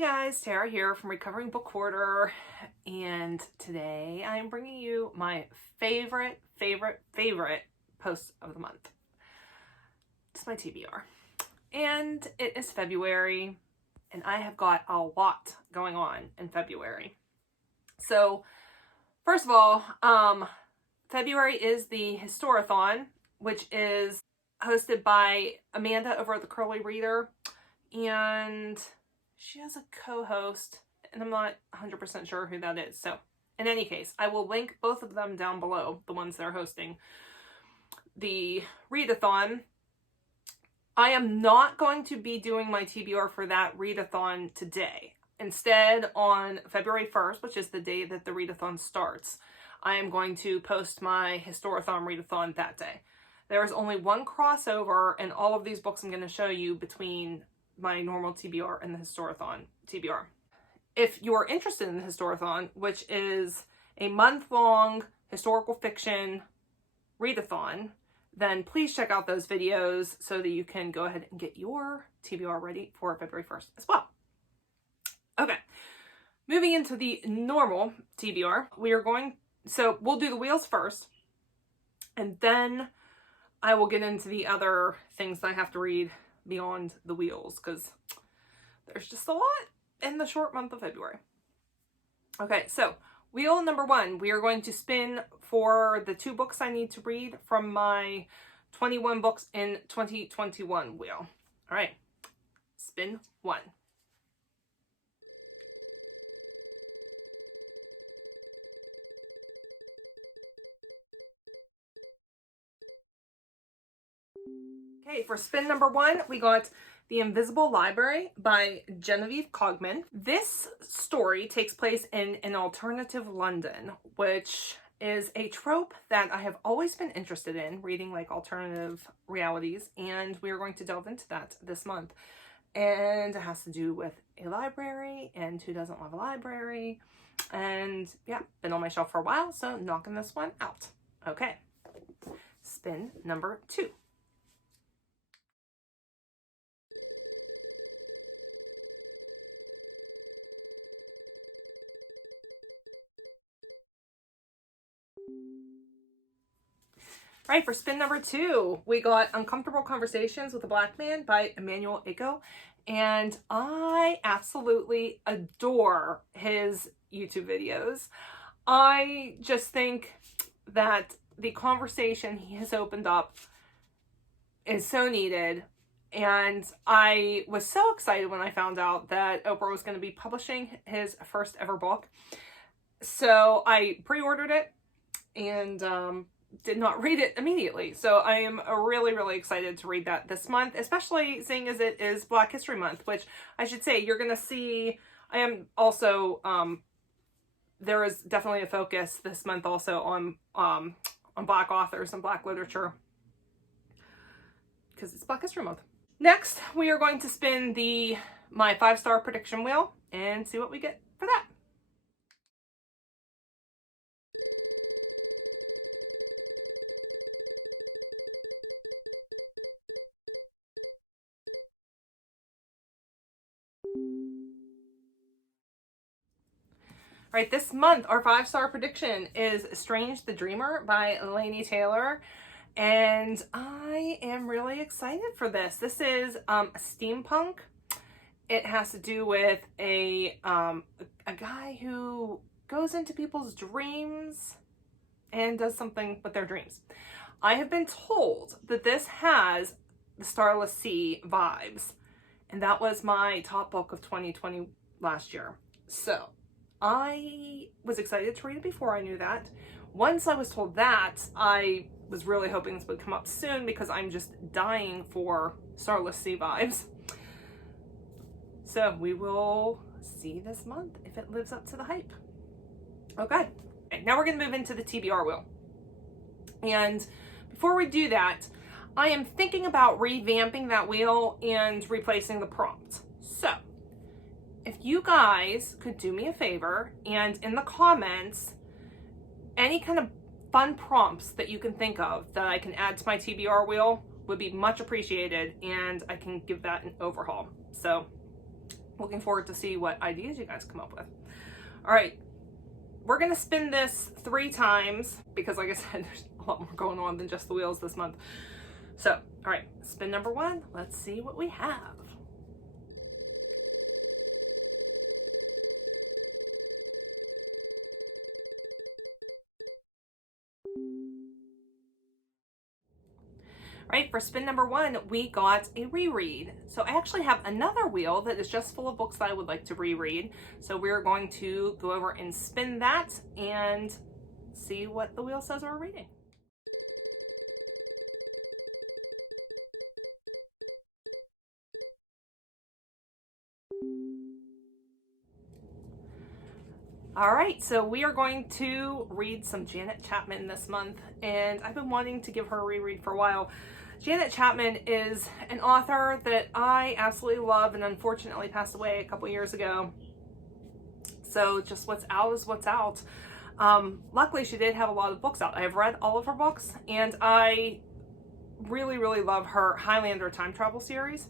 Hey guys, Tara here from Recovering Book Hoarder, and today I'm bringing you my favorite post of the month. It's my TBR, and it is February, and I have got a lot going on in February. So, first of all, February is the Historathon, which is hosted by Amanda over at the Curly Reader, and she has a co-host, and I'm not 100% sure who that is. So, in any case, I will link both of them down below, the ones that are hosting the readathon. I am not going to be doing my TBR for that readathon today. Instead, on February 1st, which is the day that the readathon starts, I am going to post my Historathon readathon that day. There is only one crossover in all of these books I'm going to show you between my normal TBR and the Historathon TBR. If you're interested in the Historathon, which is a month-long historical fiction readathon, then please check out those videos so that you can go ahead and get your TBR ready for February 1st as well. Okay, moving into the normal TBR, we'll do the wheels first, and then I will get into the other things that I have to read beyond the wheels, because there's just a lot in the short month of February. Okay, so wheel number 1, we are going to spin for the 2 books I need to read from my 21 books in 2021 wheel. All right, spin 1. Okay, for spin number 1, we got The Invisible Library by Genevieve Cogman. This story takes place in an alternative London, which is a trope that I have always been interested in, reading like alternative realities, and we are going to delve into that this month. And it has to do with a library, and who doesn't love a library? And yeah, been on my shelf for a while, so knocking this one out. Okay, spin number 2. Right, for spin number 2, we got Uncomfortable Conversations with a Black Man by Emmanuel Echo. And I absolutely adore his YouTube videos. I just think that the conversation he has opened up is so needed. And I was so excited when I found out that Oprah was going to be publishing his first ever book. So I pre-ordered it and did not read it immediately. So I am really excited to read that this month, especially seeing as it is Black History Month, which I should say you're going to see. I am also, there is definitely a focus this month also on Black authors and Black literature, because it's Black History Month. Next, we are going to spin my 5-star prediction wheel and see what we get for that. All right, this month, our 5-star prediction is Strange the Dreamer by Laini Taylor. And I am really excited for this. This is steampunk. It has to do with a guy who goes into people's dreams and does something with their dreams. I have been told that this has the Starless Sea vibes, and that was my top book of 2020 last year. So I was excited to read it before I knew that. Once I was told that, I was really hoping this would come up soon, because I'm just dying for Starless Sea vibes. So we will see this month if it lives up to the hype. Okay, now we're going to move into the TBR wheel. And before we do that, I am thinking about revamping that wheel and replacing the prompt. So if you guys could do me a favor and in the comments, any kind of fun prompts that you can think of that I can add to my TBR wheel would be much appreciated, and I can give that an overhaul. So looking forward to see what ideas you guys come up with. All right, we're gonna spin this 3 times because, like I said, there's a lot more going on than just the wheels this month. So, all right, spin number 1. Let's see what we have. Right, for spin number 1, we got a reread. So I actually have another wheel that is just full of books that I would like to reread. So we're going to go over and spin that and see what the wheel says we're reading. All right, so we are going to read some Janet Chapman this month, and I've been wanting to give her a reread for a while. Janet Chapman is an author that I absolutely love and unfortunately passed away a couple years ago. So just what's out is what's out. Luckily, she did have a lot of books out. I have read all of her books, and I really, really love her Highlander time travel series.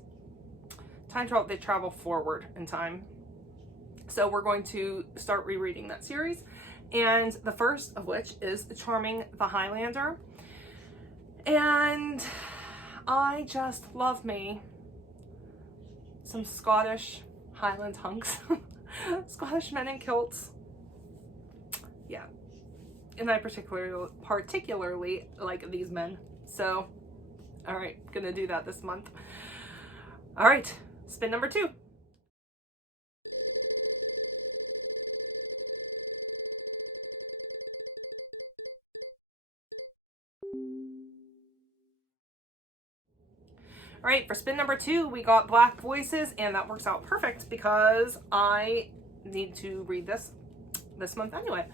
They travel forward in time. So we're going to start rereading that series. And the first of which is Charming the Highlander. And I just love me some Scottish Highland hunks. Scottish men in kilts. Yeah. And I particularly like these men. So, all right, gonna do that this month. All right, spin number 2. All right, for spin number 2, we got Black Voices, and that works out perfect because I need to read this month anyway.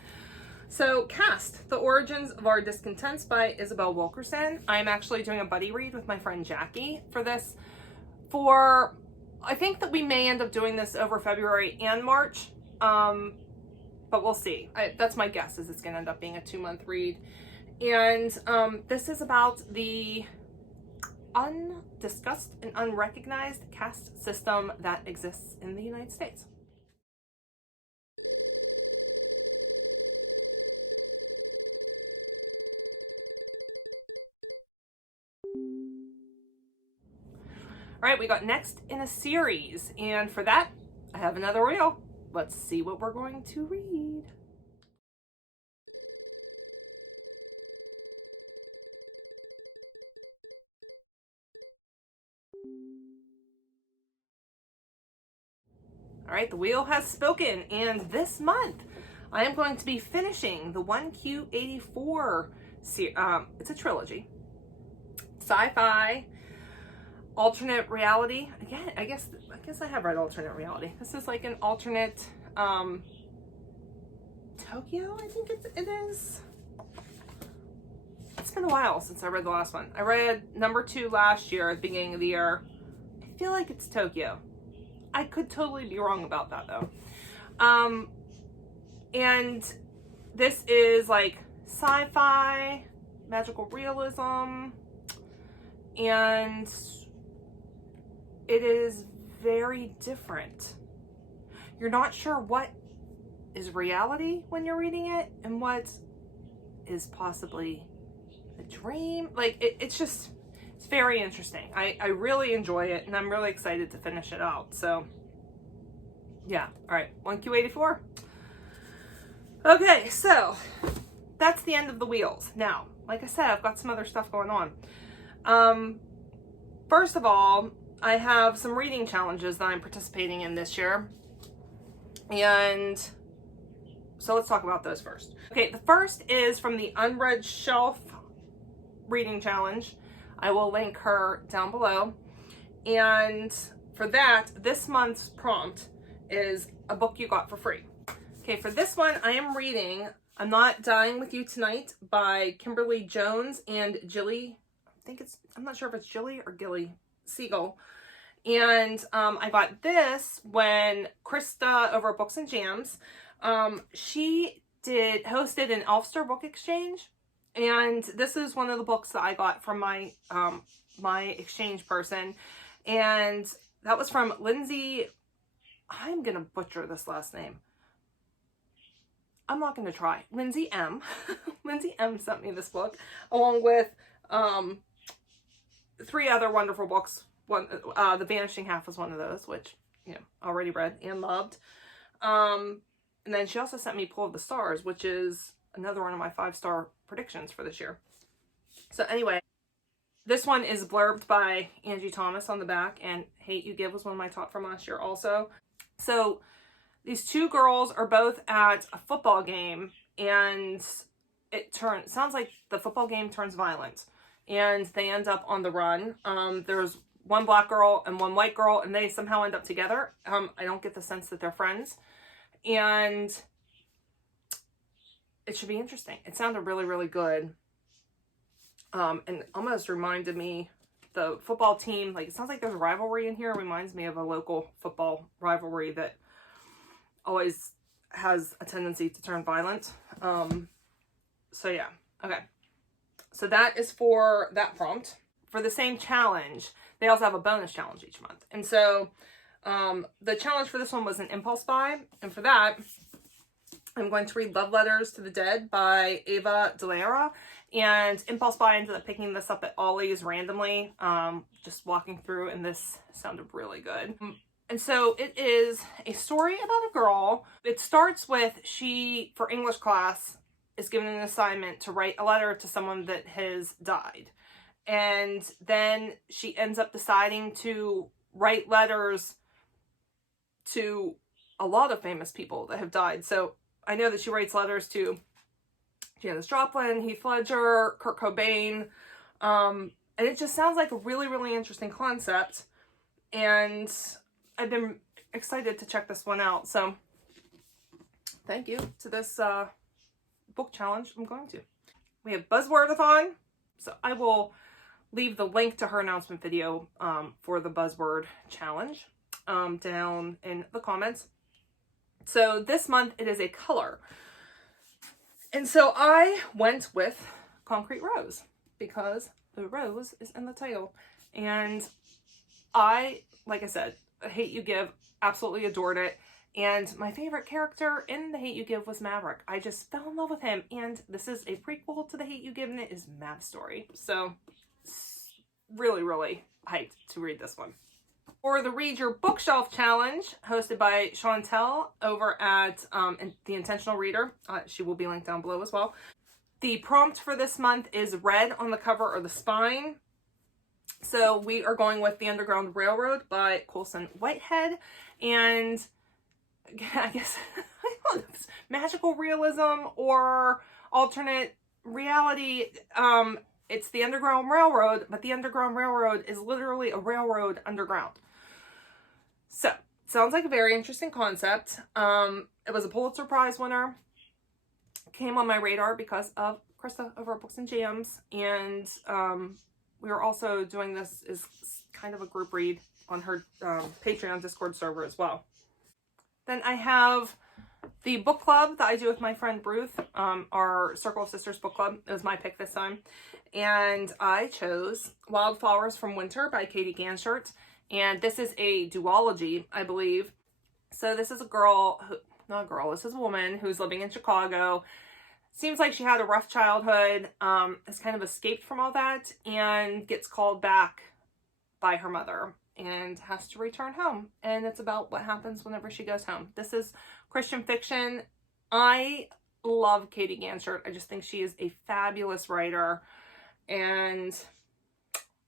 So, Cast, The Origins of Our Discontents by Isabel Wilkerson. I'm actually doing a buddy read with my friend Jackie for this. I think that we may end up doing this over February and March, but we'll see. That's my guess, is it's going to end up being a 2-month read. And this is about the undiscussed and unrecognized caste system that exists in the United States. All right, we got next in a series, and for that, I have another wheel. Let's see what we're going to read. All right, the wheel has spoken, and this month I am going to be finishing the 1Q84 series. It's a trilogy. Sci-fi, alternate reality. Again, I guess I have read alternate reality. This is like an alternate Tokyo, I think it is. It's been a while since I read the last one. I read number 2 last year at the beginning of the year. I feel like it's Tokyo. I could totally be wrong about that though. And this is like sci-fi, magical realism, and it is very different. You're not sure what is reality when you're reading it and what is possibly a dream. Like it's very interesting. I really enjoy it, and I'm really excited to finish it out. So yeah, all right, 1Q84. Okay, so that's the end of the wheels. Now, like I said, I've got some other stuff going on. First of all, I have some reading challenges that I'm participating in this year. And so let's talk about those first. Okay, the first is from the Unread Shelf reading challenge. I will link her down below. And for that, this month's prompt is a book you got for free. Okay, for this one, I am reading I'm Not Dying With You Tonight by Kimberly Jones and Jilly. I'm not sure if it's Jilly or Gilly Siegel. And I got this when Krista over at Books and Jams, she hosted an Elfster book exchange. And this is one of the books that I got from my my exchange person. And that was from Lindsay I'm going to butcher this last name. I'm not going to try. Lindsay M. Lindsay M sent me this book along with 3 other wonderful books. One, The Vanishing Half was one of those, which, you know, already read and loved. And then she also sent me Pull of the Stars, which is another one of my 5-star predictions for this year. So anyway, this one is blurbed by Angie Thomas on the back, and Hate You Give was one of my top from last year also. So these 2 girls are both at a football game, and sounds like the football game turns violent, and they end up on the run. There's one black girl and one white girl, and they somehow end up together. I don't get the sense that they're friends, and it should be interesting. It sounded really, really good. And almost reminded me, the football team, like, it sounds like there's a rivalry in here. It reminds me of a local football rivalry that always has a tendency to turn violent. So yeah, okay. So that is for that prompt. For the same challenge, they also have a bonus challenge each month. And so the challenge for this one was an impulse buy. And for that, I'm going to read Love Letters to the Dead by Ava DeLera. And impulse buy, I ended up picking this up at Ollie's randomly, just walking through, and this sounded really good. And so it is a story about a girl. It starts with she, for English class, is given an assignment to write a letter to someone that has died. And then she ends up deciding to write letters to a lot of famous people that have died. So I know that she writes letters to Janis Joplin, Heath Ledger, Kurt Cobain, and it just sounds like a really, really interesting concept, and I've been excited to check this one out. So thank you to this book challenge. I'm going to. We have Buzzwordathon, so I will leave the link to her announcement video for the Buzzword challenge down in the comments. So this month it is a color. And so I went with Concrete Rose because the rose is in the title. And I, like I said, Hate You Give, absolutely adored it. And my favorite character in The Hate You Give was Maverick. I just fell in love with him. And this is a prequel to The Hate You Give, and it is Mav's story. So really, really hyped to read this one. For the Read Your Bookshelf Challenge, hosted by Chantel over at The Intentional Reader. She will be linked down below as well. The prompt for this month is red on the cover or the spine. So we are going with The Underground Railroad by Colson Whitehead. And I guess, I don't know if it's magical realism or alternate reality. It's the Underground Railroad, but the Underground Railroad is literally a railroad underground. So, sounds like a very interesting concept. It was a Pulitzer Prize winner. Came on my radar because of Krista over at Books and Jams. And we are also doing this as kind of a group read on her Patreon Discord server as well. Then I have the book club that I do with my friend Ruth, our Circle of Sisters book club. It was my pick this time. And I chose Wildflowers from Winter by Katie Ganshert. And this is a duology, I believe. So this is a girl, this is a woman who's living in Chicago. Seems like she had a rough childhood, has kind of escaped from all that, and gets called back by her mother and has to return home. And it's about what happens whenever she goes home. This is Christian fiction. I love Katie Ganshert. I just think she is a fabulous writer. And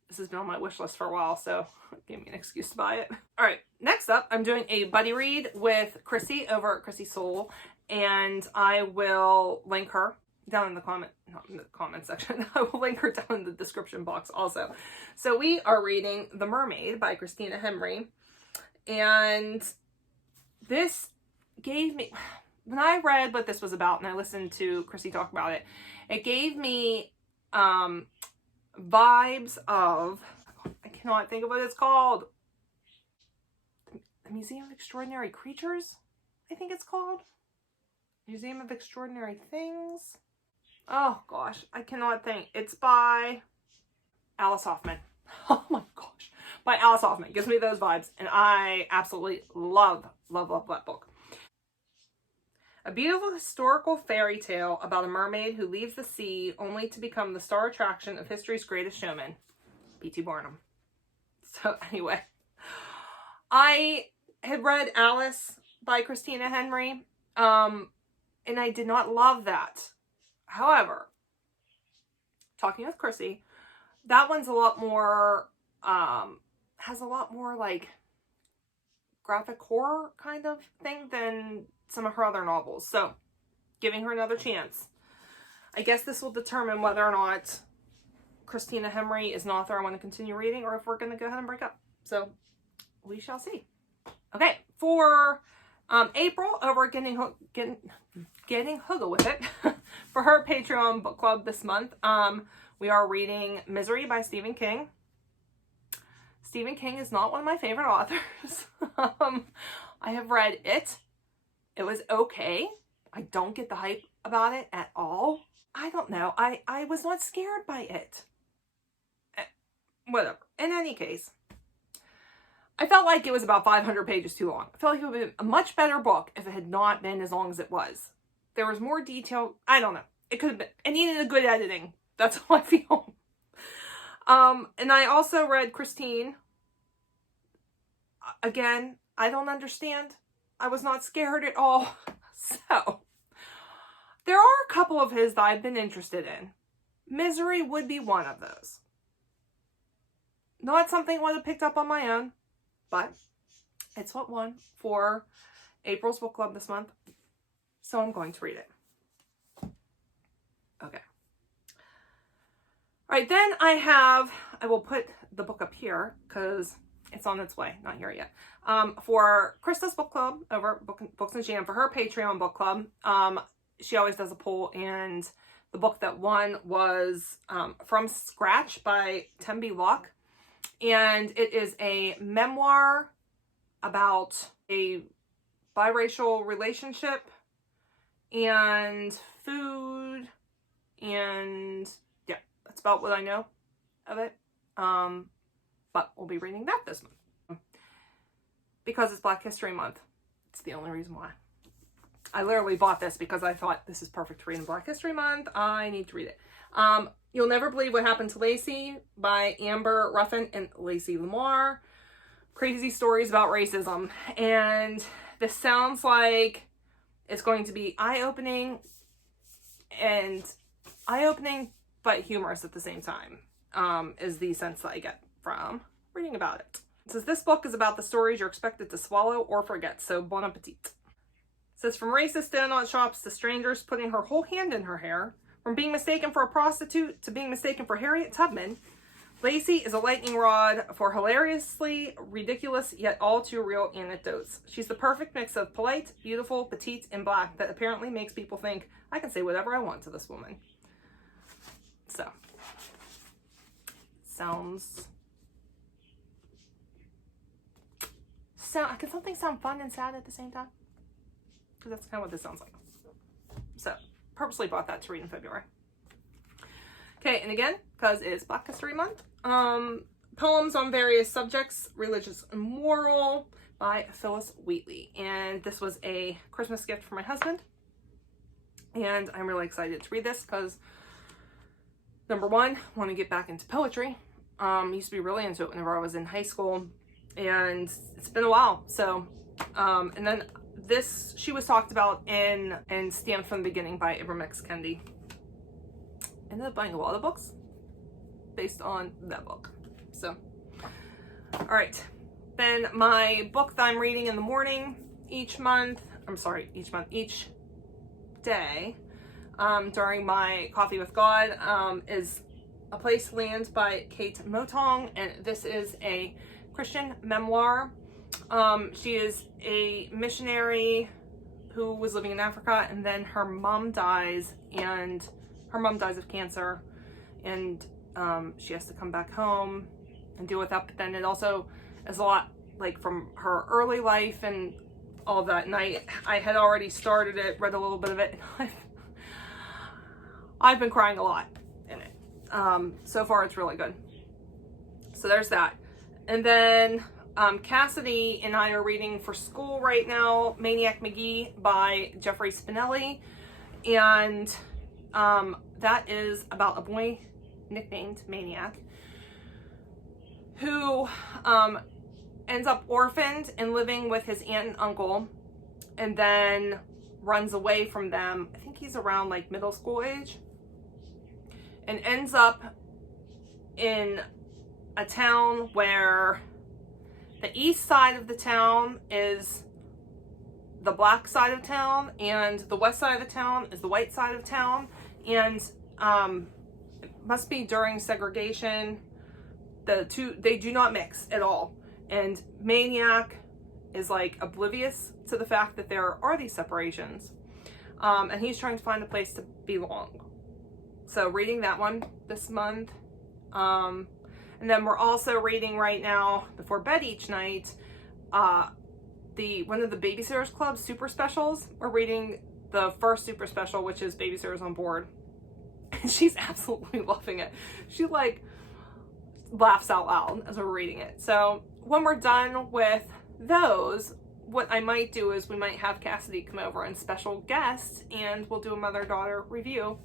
this has been on my wish list for a while, so it gave me an excuse to buy it. All right, next up, I'm doing a buddy read with Chrissy over at Chrissy Soul, and I will link her down in the comment section. I will link her down in the description box also. So we are reading The Mermaid by Christina Henry, and this gave me, when I read what this was about and I listened to Chrissy talk about it, it gave me vibes of, I cannot think of what it's called. The Museum of Extraordinary Creatures, I think it's called. Museum of Extraordinary Things. Oh gosh, I cannot think. It's by Alice Hoffman. Oh my gosh. by Alice Hoffman. Gives me those vibes, and I absolutely love that book. A beautiful historical fairy tale about a mermaid who leaves the sea only to become the star attraction of history's greatest showman, P.T. Barnum. So anyway, I had read Alice by Christina Henry, and I did not love that. However, talking with Chrissy, that one's a lot more, has a lot more like graphic horror kind of thing than some of her other novels. So, giving her another chance. I guess this will determine whether or not Christina Henry is an author I want to continue reading, or if we're going to go ahead and break up. So, we shall see. Okay, for April, over at Getting Hooga with It, for her Patreon book club this month, we are reading Misery by Stephen King. Stephen King is not one of my favorite authors. I have read it. It was okay. I don't get the hype about it at all. I don't know. I was not scared by it. Whatever. In any case, I felt like it was about 500 pages too long. I felt like it would have been a much better book if it had not been as long as it was. There was more detail. I don't know. It could have been. It needed a good editing. That's how I feel. And I also read Christine. Again, I don't understand. I was not scared at all. So, there are a couple of his that I've been interested in. Misery would be one of those. Not something I would have picked up on my own, but it's what won for April's book club this month. So I'm going to read it. Okay. All right, then I will put the book up here because it's on its way, not here yet. For Krista's book club over Books and Jam, for her Patreon book club, she always does a poll, and the book that won was From Scratch by Tembi Locke. And it is a memoir about a biracial relationship and food, and yeah, that's about what I know of it. But we'll be reading that this month. Because it's Black History Month. It's the only reason why. I literally bought this because I thought this is perfect to read in Black History Month. I need to read it. You'll Never Believe What Happened to Lacey by Amber Ruffin and Lacey Lamar. Crazy stories about racism. And this sounds like it's going to be eye-opening but humorous at the same time, is the sense that I get from reading about it. It says, this book is about the stories you're expected to swallow or forget, so bon appetit. It says, from racist donut shops to strangers putting her whole hand in her hair, from being mistaken for a prostitute to being mistaken for Harriet Tubman, Lacey is a lightning rod for hilariously ridiculous yet all too real anecdotes. She's the perfect mix of polite, beautiful, petite, and black that apparently makes people think, I can say whatever I want to this woman. So, can something sound fun and sad at the same time? Because that's kind of what this sounds like. So, purposely bought that to read in February. Okay, and again, because it's Black History Month, poems on various subjects, religious and moral, by Phyllis Wheatley. And this was a Christmas gift for my husband. And I'm really excited to read this because, number one, I want to get back into poetry. Used to be really into it whenever I was in high school, and it's been a while. So, and then this, she was talked about in Stamped from the Beginning by Ibram X. Kendi. I ended up buying a lot of books based on that book. So, all right. Then my book that I'm reading in the morning each day, during my Coffee with God, is A Place to Land by Kate Motong, and this is a Christian memoir. She is a missionary who was living in Africa, and then her mom dies, and her mom dies of cancer, and she has to come back home and deal with that. But then it also is a lot like from her early life and all of that. And I had already started it, read a little bit of it, and I've been crying a lot in it. So far it's really good. So there's that. And then Cassidy and I are reading for school right now, Maniac McGee by Jeffrey Spinelli. And that is about a boy nicknamed Maniac who ends up orphaned and living with his aunt and uncle, and then runs away from them. I think he's around like middle school age, and ends up in a town where the east side of the town is the black side of town and the west side of the town is the white side of town. And it must be during segregation. The two, they do not mix at all. And Maniac is like oblivious to the fact that there are these separations. And he's trying to find a place to belong. So reading that one this month. And then we're also reading right now, before bed each night, one of the Babysitters Club super specials. We're reading the first super special, which is Babysitters on Board. And she's absolutely loving it. She like laughs out loud as we're reading it. So when we're done with those, what I might do is we might have Cassidy come over and special guest, and we'll do a mother-daughter review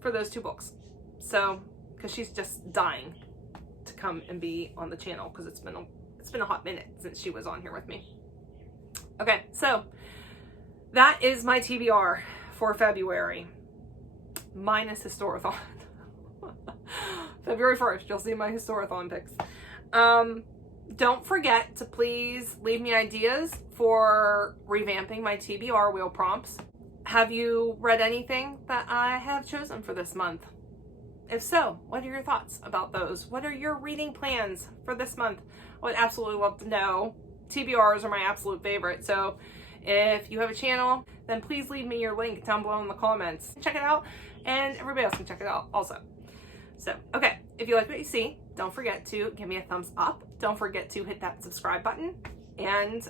for those two books. So, because she's just dying to come and be on the channel, because it's been a hot minute since she was on here with me. Okay, so that is my TBR for February, minus Historathon. February 1st, you'll see my Historathon picks. Don't forget to please leave me ideas for revamping my TBR wheel prompts. Have you read anything that I have chosen for this month? If so, what are your thoughts about those? What are your reading plans for this month? I would absolutely love to know. TBRs are my absolute favorite, so if you have a channel, then please leave me your link down below in the comments. Check it out, and everybody else can check it out also. So, okay, if you like what you see, don't forget to give me a thumbs up. Don't forget to hit that subscribe button, and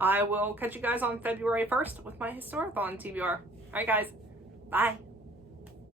I will catch you guys on February 1st with my Historathon TBR. All right, guys, bye.